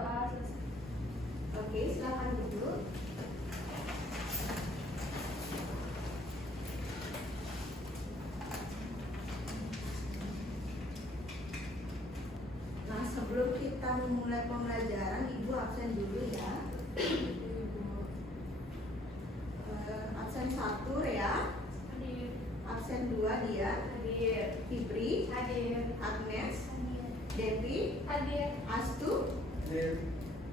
berdoa selesai. Oke, silakan duduk. Nah, sebelum kita memulai pembelajaran, Ibu absen dulu ya. Absen 1 ya. Hadir. Absen 2 dia. Hadir. Fibri. Hadir. Agnes. Hadir. Devi. Hadir. Astu. Hadir.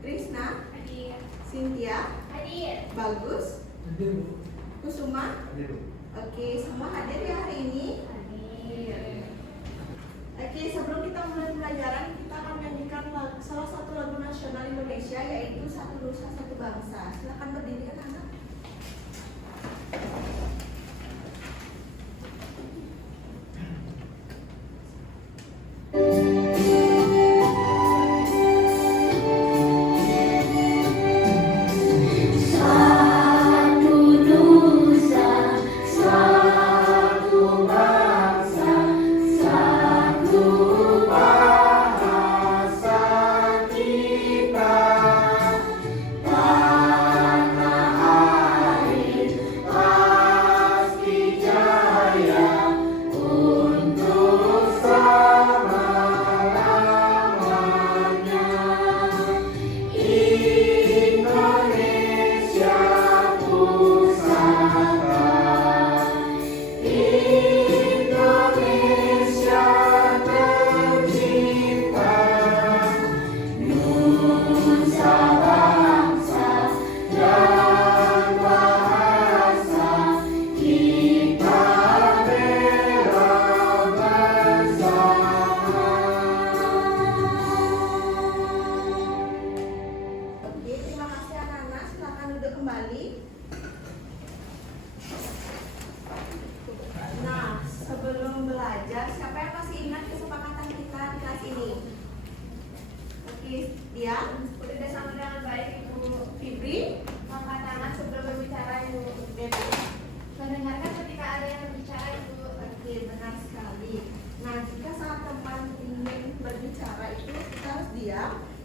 Krisna. Hadir. Cynthia. Hadir. Bagus. Hadir, Bu. Kusuma. Hadir, Bu. Oke, semua hadir ya hari ini. Hadir. Oke, sebelum kita mulai pembelajaran, kita akan menyanyikan salah satu lagu nasional Indonesia, yaitu Satu Nusa Satu Bangsa. Silakan berdiri anak-anak.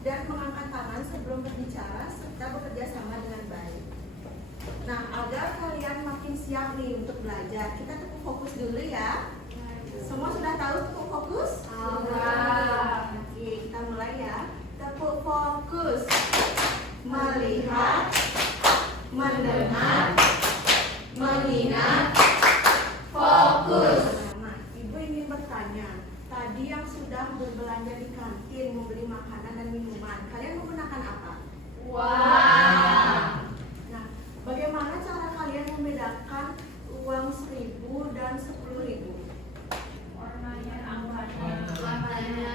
Dan mengangkat tangan sebelum berbicara serta bekerja sama dengan baik. Nah, agar kalian makin siap nih untuk belajar, kita tepuk fokus dulu ya. Semua sudah tahu tepuk fokus? Sudah. Oke, kita mulai ya. Tepuk fokus. Melihat, mendengar, mengingat, fokus. Nah, Ibu ingin bertanya, tadi yang sudah berbelanja di kantin, membeli makanan dan minuman, kalian menggunakan apa? Wah. Nah, bagaimana cara kalian membedakan uang 1.000 dan 10.000? Warnanya, Warnanya.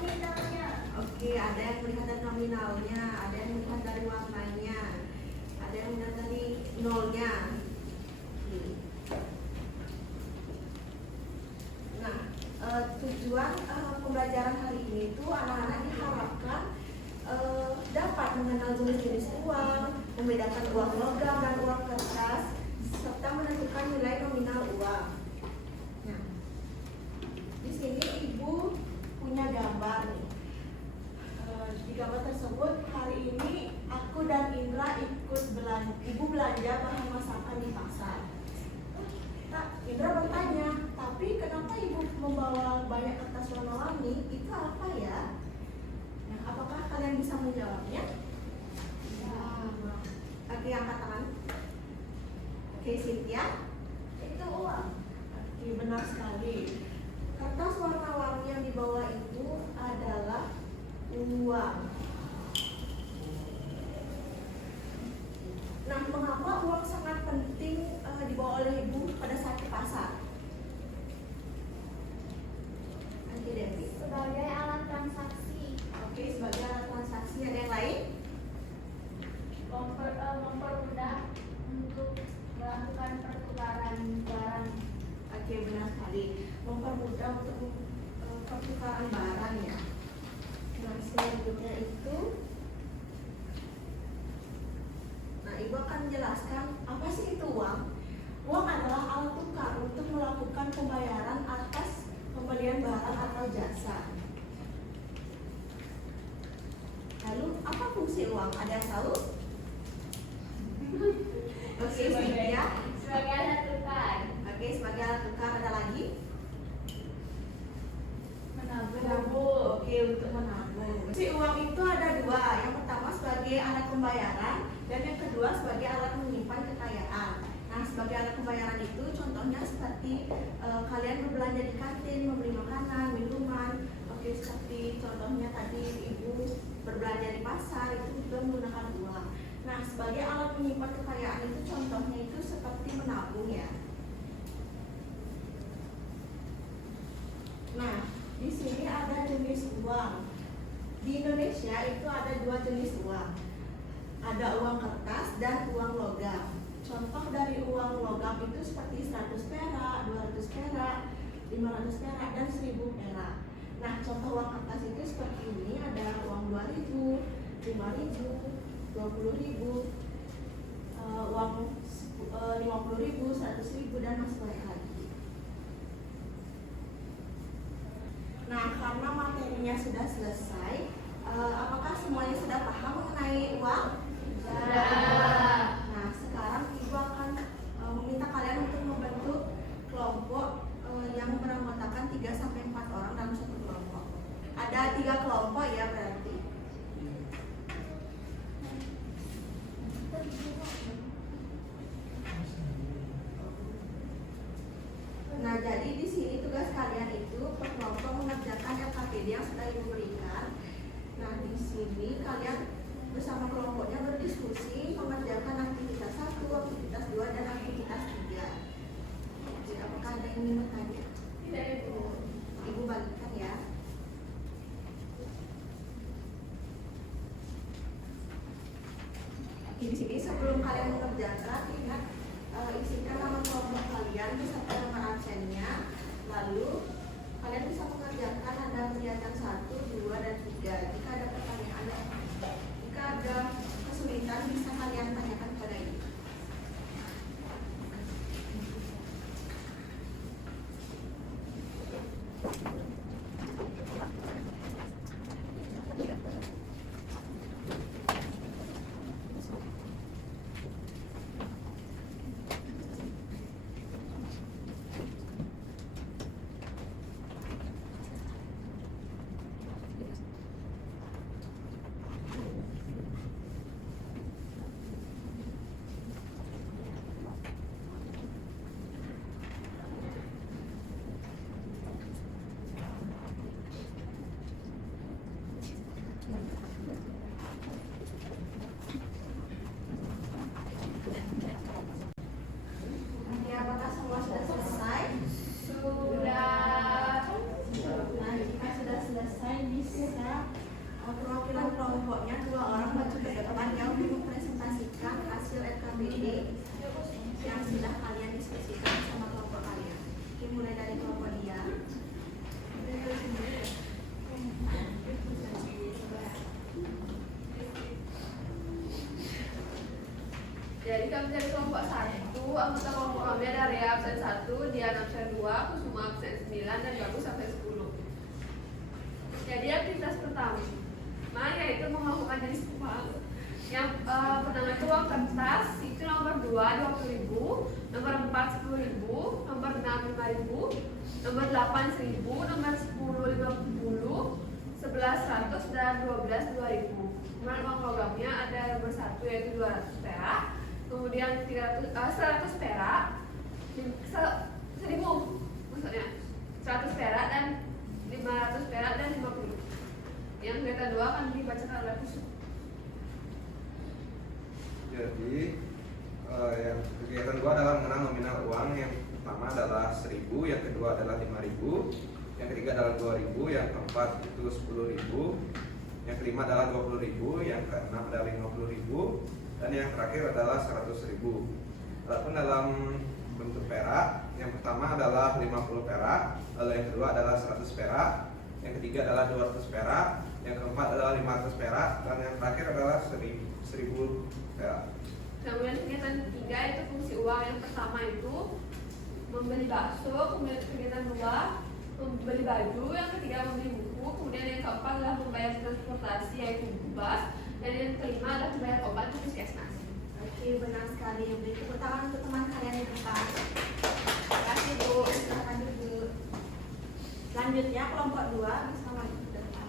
nominalnya. Oke, ada yang melihat dari nominalnya, ada yang melihat dari warnanya, ada yang melihat dari nolnya. Oke. Nah, tujuan pembelajaran hari ini itu anak-anak diharapkan dapat mengenal jenis-jenis uang, membedakan uang logam dan uang kertas, serta menentukan nilai nominal uang. Nah, di sini Ibu punya gambar nih. Di gambar tersebut hari ini aku dan Indra ikut belanja. Ibu belanja bahan masakan di pasar. Nah, Indra bertanya, tapi kenapa Ibu membawa banyak kertas warna-warni? Itu apa ya? Nah, apakah kalian bisa menjawabnya? Ya. Oke, angkat tangan. Oke, Cynthia. Itu uang. Oke, benar sekali. Kertas warna-warni yang dibawa itu adalah uang. Nah, mengapa uang sangat penting dibawa oleh Ibu pada saat ke pasar? Oke, Devi. Sebagai alat transaksi. Oke, sebagai alat transaksi. Ada yang lain? Mempermudah untuk melakukan pertukaran barang. Oke, benar sekali. Mempermudah untuk pertukaran barang ya. Nah, selanjutnya itu, nah Ibu akan menjelaskan apa sih itu uang. Uang adalah alat tukar untuk melakukan pembayaran atas pembelian barang atau jasa. Lalu apa fungsi uang? Ada yang tahu? Oke, ya. Sebagai alat tukar. Oke, sebagai alat tukar. Ada lagi? Menabung. Oke, untuk menabung. Fungsi uang itu ada dua. Yang pertama sebagai alat pembayaran dan yang kedua sebagai alat menyimpan kekayaan. Nah, sebagai alat pembayaran itu contohnya seperti kalian berbelanja di kantin, membeli makanan, minuman. Oke, seperti contohnya tadi ibu berbelanja di pasar itu juga menggunakan uang. Nah, sebagai alat menyimpan kekayaan itu contohnya itu seperti menabung ya. Nah, di sini ada jenis uang. Di Indonesia itu ada dua jenis uang. Ada uang kertas dan uang logam. Contoh dari uang logam itu seperti 100 perak, 200 perak, 500 perak, dan 1000 perak. Nah, contoh uang kertas itu seperti ini, ada uang 2000, 5000, 20.000, uang 50.000, 100.000, dan masih banyak lagi. Nah, karena materinya sudah selesai, apakah semuanya sudah paham mengenai uang? Sudah. Nah, sekarang Ibu akan meminta kalian untuk membentuk kelompok yang beranggotakan 3-4 orang dalam satu kelompok. Ada 3 kelompok ya berarti. Nah, jadi di sini tugas kalian itu per kelompok mengerjakan LKPD yang sudah Ibu berikan. Nah, di sini kalian bersama kelompoknya berdiskusi mengerjakan aktivitas 1, aktivitas 2, dan aktivitas 3. Jadi, apakah ada yang ingin bertanya? Tidak, Ibu. Ibu bagikan ya. Oke, di sini sebelum kalian mengerjakan, ingat isikan nama kelompok kalian beserta nomor absennya. Lalu kalian bisa mengerjakan ada kegiatan 1, 2, dan 3. Jika ada pertanyaan, jika ada kesulitan bisa kalian tanyakan kepada Ibu. Oke, apakah semua sudah selesai? Sudah. Nah, jika sudah selesai bisa perwakilan kelompoknya 2 orang maju ke depan yang mempresentasikan hasil LKPD yang sudah kalian diskusikan sama kelompok kalian. Oke, mulai dari kelompok dia. Jadi kami dari kelompok 1, anggota kelompok kami ada Rea absen 1, Dian absen 2, Kusuma absen 9, dan Bagus absen 10. Jadi aktivitas pertama yaitu melakukan jenis uang. Yang pertama itu uang kertas, itu nomor 2 20.000, nomor 4 10.000, nomor 6 5.000, nomor 8 1.000, nomor 10 50, 11 100, dan 12 2.000. Kemudian uang logamnya ada nomor 1 yaitu 200 perak, kemudian 100 perak, 1.000 maksudnya 100 perak, dan 500 perak, dan 50. Yang kita dua akan dibacakan oleh Kusum. Jadi yang kegiatan 2 adalah mengenal nominal uang. Yang pertama adalah 1.000, yang kedua adalah 5.000, yang ketiga adalah 2.000, yang keempat itu 10.000, yang kelima adalah 20.000, yang keenam adalah 50.000, dan yang terakhir adalah 100.000. Adapun dalam bentuk perak, yang pertama adalah 50 perak, lalu yang kedua adalah 100 perak, yang ketiga adalah 200 perak, yang keempat adalah 500 perak, dan yang terakhir adalah 1.000 perak. Kemudian kegiatan 3 itu fungsi uang. Yang pertama itu membeli bakso, kemudian kegiatan 2 membeli baju, yang ketiga membeli buku, kemudian yang keempat adalah membayar transportasi yaitu bus, Dan yang kelima adalah bayar obat ke puskesmas. Oke, benar sekali. Beri tepuk tangan untuk teman kalian di depan. Terima kasih Bu. Silakan duduk. Selanjutnya kelompok 2 bisa maju ke depan.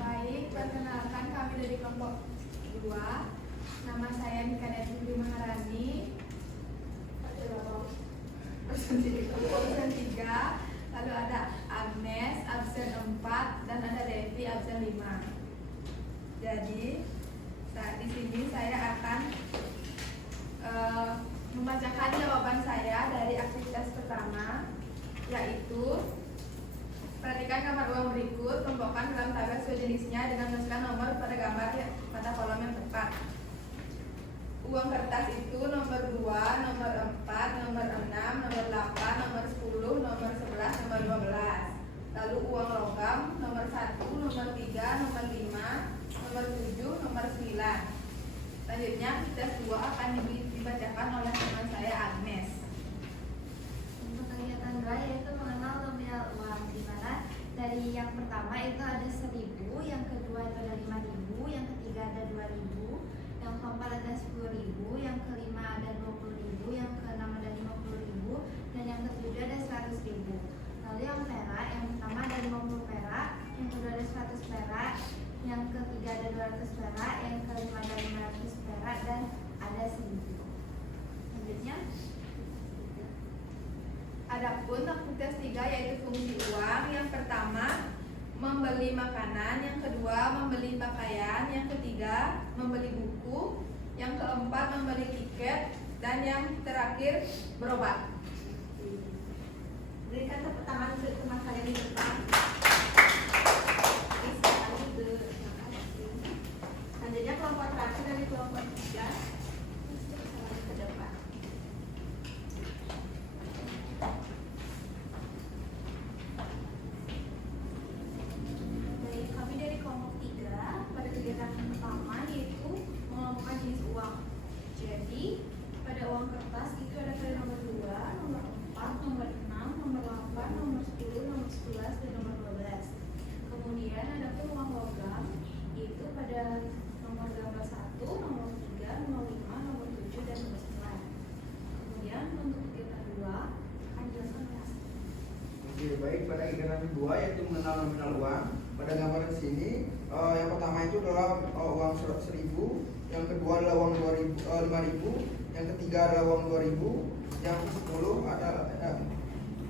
Baik, perkenalkan kami dari kelompok 2. Nama saya Nika Netri Maharani. Absen 3. Lalu ada Agnes, absen 4, dan ada Devi, absen 5. Jadi, saat di sini saya akan membacakan jawaban saya dari aktivitas pertama, yaitu perhatikan gambar uang berikut, kelompokkan dalam tabel sesuai jenisnya dengan menuliskan nomor pada gambar pada kolom yang tepat. Uang kertas itu nomor 2, nomor 4, nomor 6, nomor 8, nomor 10, nomor 11, nomor 12. Lalu uang logam nomor 1, nomor 3, nomor 5, nomor 7, nomor 9. Selanjutnya aktivitas 2 akan dibacakan oleh teman saya Agnes. Untuk kegiatan 2 yaitu mengenal nominal uang, di mana dari yang pertama itu ada 1.000, yang kedua itu ada 5.000, yang ketiga ada 2.000, yang keempat ada 10.000, yang kelima ada 20.000, yang keenam ada 50.000, dan yang ketujuh ada 100.000. Lalu yang perak, yang pertama ada 50 perak, yang kedua ada 100 perak, yang ketiga ada 200 perak, yang kelima ada 500 perak, dan ada 1.000. Selanjutnya Adapun aktivitas 3 yaitu fungsi uang. Yang pertama membeli makanan, yang kedua membeli pakaian, yang ketiga membeli buku, yang keempat membeli tiket, dan yang terakhir berobat. Berikan tepuk tangan untuk teman kalian di depan. Silakan duduk. Terima kasih. Selanjutnya kelompok terakhir dari kelompok 3. Silakan ke depan. Baik, kami dari kelompok 3 pada kegiatan yang pertama yaitu mengelompokkan jenis uang. Jadi pada uang kertas itu ada pada nomor 2, nomor 4, nomor 6, nomor 8, nomor 10, nomor 11, dan nomor 12. Kemudian ada pun uang logam itu pada nomor gambar 1, nomor 3, nomor 5, nomor 7, dan nomor 9. Kemudian untuk kegiatan 2 akan dijelaskan oleh Asri. Oke, baik, pada kegiatan kedua yaitu mengenal nominal uang. Pada gambar di sini, yang pertama itu adalah uang 100.000, yang kedua adalah uang 5.000, yang ketiga adalah uang 2.000, yang ke-10 adalah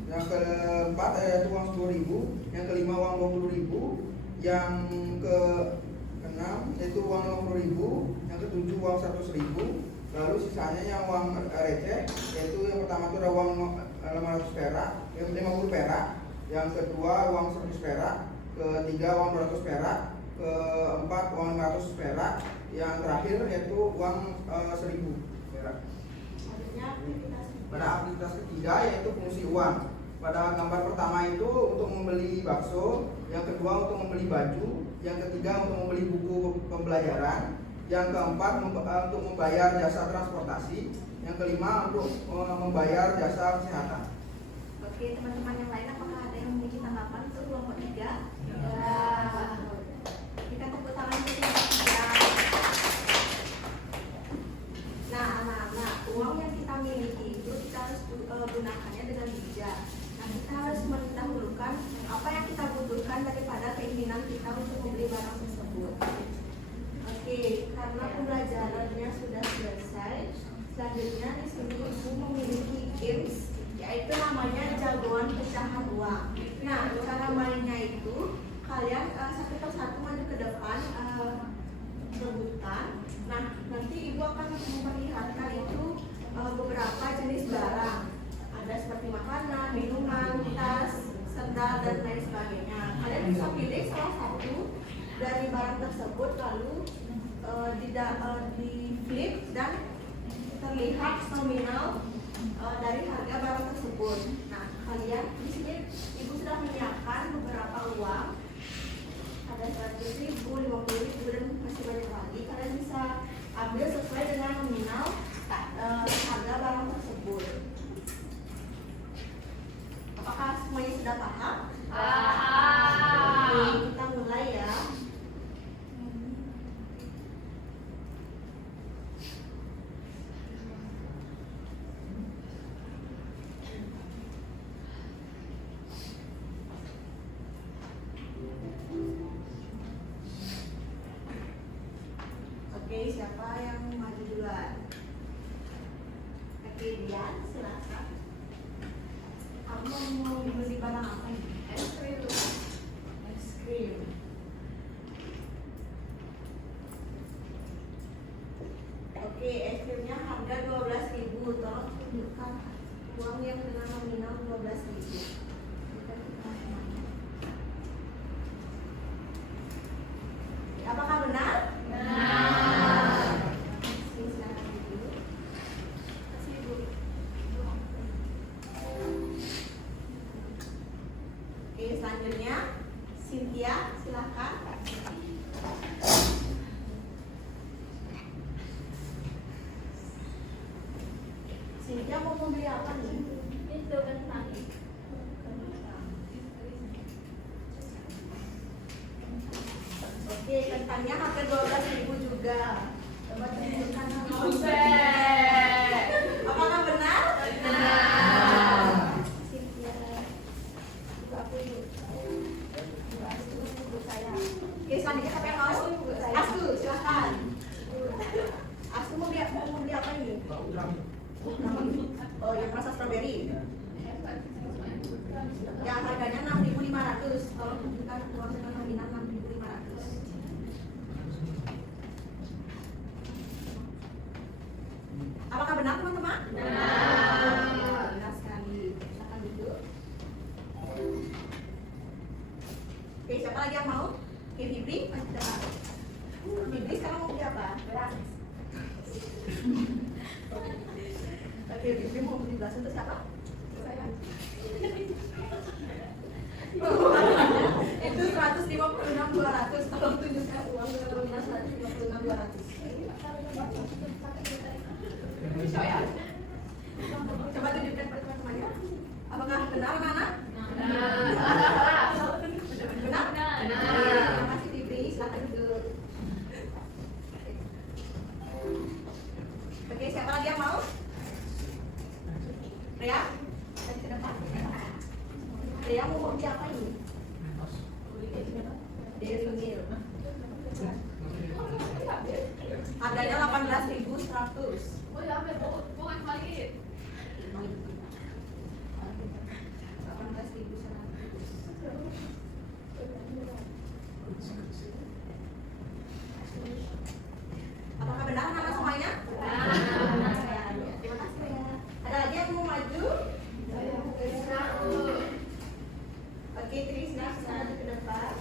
yang keempat yaitu uang 10.000, yang kelima uang 20.000, yang ke-6 yaitu uang 50.000, yang ke-7 uang 100.000. Lalu sisanya yang uang receh, yaitu yang pertama itu ada uang 500 perak, 50 perak, yang kedua uang 100 perak, ketiga uang 200 perak, keempat uang 500 perak, yang terakhir yaitu uang 1.000 perak. Selanjutnya aktivitas Pada aktivitas ketiga yaitu fungsi uang. Pada gambar pertama itu untuk membeli bakso, yang kedua untuk membeli baju, yang ketiga untuk membeli buku pembelajaran, yang keempat untuk membayar jasa transportasi, yang kelima untuk membayar jasa kesehatan. Oke, teman-teman yang lain apakah ada yang memiliki tanggapan untuk kelompok 3? Ya. Kita tepuk tangan untuk kelompok 3. Nah, anak-anak, uang yang kita miliki itu kita harus gunakannya dengan bijak. Nah, kita harus mendahulukan apa yang kita butuhkan daripada keinginan kita untuk membeli barang tersebut. Oke, karena pembelajarannya sudah selesai, selanjutnya di sini ibu memiliki games, yaitu namanya jagoan pecahan uang. Nah, cara mainnya itu kalian satu persatu maju ke depan, rebutan. Nah, nanti ibu akan memperlihatkan itu beberapa jenis barang. Ada seperti makanan, minuman, tas, sendal, dan lain sebagainya. Kalian bisa pilih salah satu dari barang tersebut, lalu di flip dan terlihat nominal dari harga barang tersebut. Nah, kalian Rian, silakan. Kamu mau beli barang apa nih? Es krim. Es krim. Oke, es krimnya harga 12.000. Tolong tunjukkan uang yang dengan nominal 12.000. Apakah benar? Benar. Silakan dulu. Kasih Ibu. Oke, selanjutnya Cynthia, silakan. Cynthia mau beli apa nih? Itu kentang. Oke, kentangnya harga 12.000 juga. Coba tunjukkan Buset. apakah benar? Benar. Cynthia. Ibu aku yuk. Ibu Astu, ibu saya. Oke, selanjutnya siapa yang mau? Astu, silakan. Astu mau beli apa ini? Oh, yang rasa strawberry. Yang harganya 6.500. Tolong tunjukkan uang dengan nominal 6.500. Apakah benar teman-teman? Benar. Benar sekali. Silakan duduk. Oke, siapa lagi yang mau? Oke, Fibri. Fibri sekarang mau beli apa? Beras. Oke, Fibri mau beli beras untuk siapa? Saya. Itu 156.200. Tolong tunjukkan uang dengan nominal 156.200. Coba tunjukkan pada teman-temannya. Apakah benar, anak-anak? Benar? Terima kasih, Fibri. Silakan duduk. Oke, siapa lagi yang mau? Ria? Tadi ke depan. Ria mau beli apa ini? Dairy Milk. Harganya 18.100. Oh ya, bukan balikin. 18.100. Apakah benar anak semuanya? Benar. Terima kasih ya. Ada lagi yang mau maju? Oke, Trisna, silakan ke depan.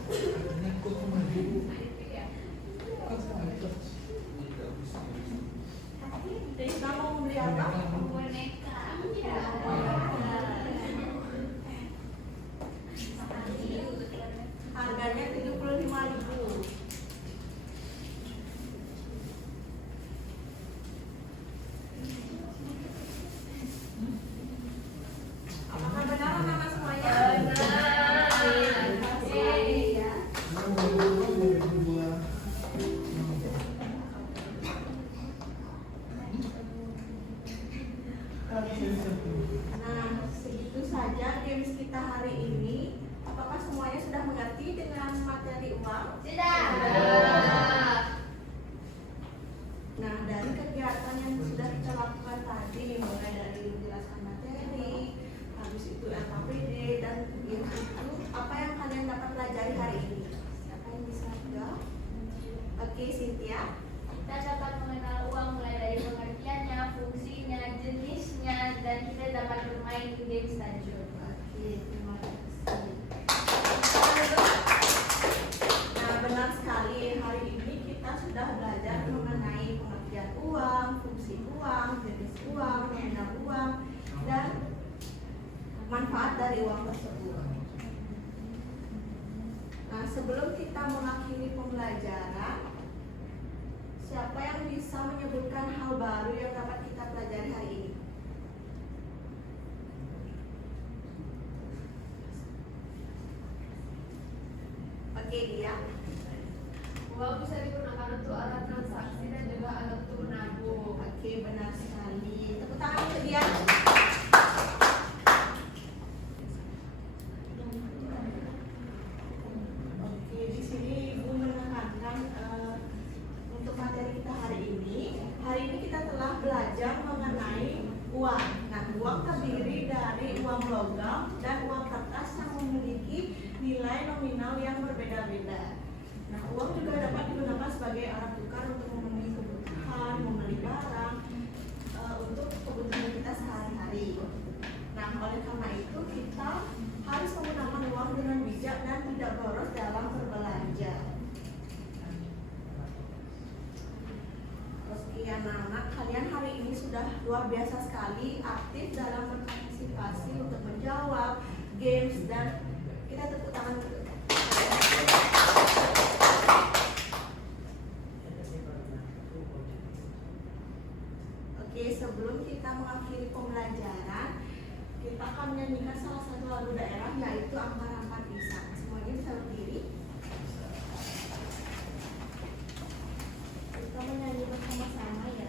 Trisna mau membeli apa? Boneka. Harganya 75.000. Apakah benar anak-anak semuanya? Benar. Terima kasih ya. Nah, segitu saja games kita hari ini. Apakah semuanya sudah mengerti dengan materi uang? Sudah. Nah, dari kegiatan yang sudah kita lakukan tadi, mulai dari menjelaskan materi, habis itu LKPD, dan games itu, apa yang kalian dapat pelajari hari ini? Siapa yang bisa jawab? Oke, Cynthia. Kita dapat mengenal uang mulai dari pengertiannya, fungsinya, jenisnya, dan kita dapat bermain games tajur. Oke, terima kasih. Nah, benar sekali. Hari ini kita sudah belajar mengenai pengertian uang, fungsi uang, jenis uang, nominal uang, dan manfaat dari uang tersebut. Nah, sebelum kita mengakhiri pembelajaran, siapa yang bisa menyebutkan hal baru yang dapat kita pelajari hari ini? Oke, dia. Uang bisa digunakan untuk alat transaksi dan juga alat untuk menabung. Oke, benar sekali. Tepuk tangan untuk dia. Oke, di sini Ibu menekankan untuk materi kita hari ini. Hari ini kita telah belajar mengenai uang. Nah, uang terdiri dari uang logam dan uang kertas yang memiliki nilai nominal yang berbeda-beda. Nah, uang juga dapat digunakan sebagai alat tukar untuk memenuhi kebutuhan, membeli barang, untuk kebutuhan kita sehari-hari. Nah, oleh karena itu kita harus menggunakan uang dengan bijak dan tidak boros dalam berbelanja. Oke anak-anak, kalian hari ini sudah luar biasa sekali aktif dalam berpartisipasi untuk menjawab games, dan kita tepuk tangan dulu. Oke, sebelum kita mengakhiri pembelajaran, kita akan menyanyikan salah satu lagu daerah, yaitu Ampar-Ampar Pisang. Semuanya bisa berdiri. Kita menyanyi bersama-sama ya.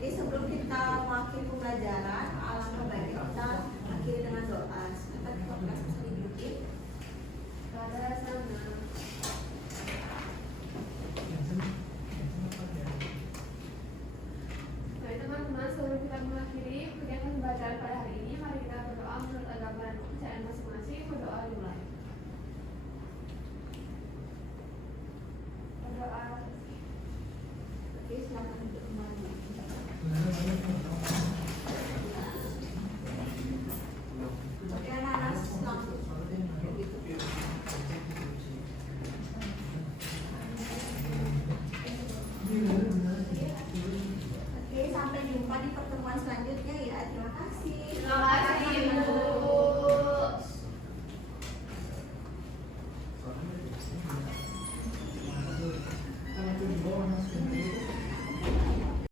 Oke, sebelum kita mengakhiri pembelajaran, alangkah baiknya kita akhiri dengan doa. Silakan kita kelas bisa dibikin. Pada sana. Baik teman-teman, sebelum kita mengakhiri kegiatan pembelajaran pada hari ini, mari kita berdoa menurut agama dan kepercayaan masing-masing. Berdoa dimulai. Berdoa. Oke, silakan duduk kembali. Oke, anak-anak langsung. Oke, sampai jumpa di pertemuan selanjutnya ya. Terima kasih.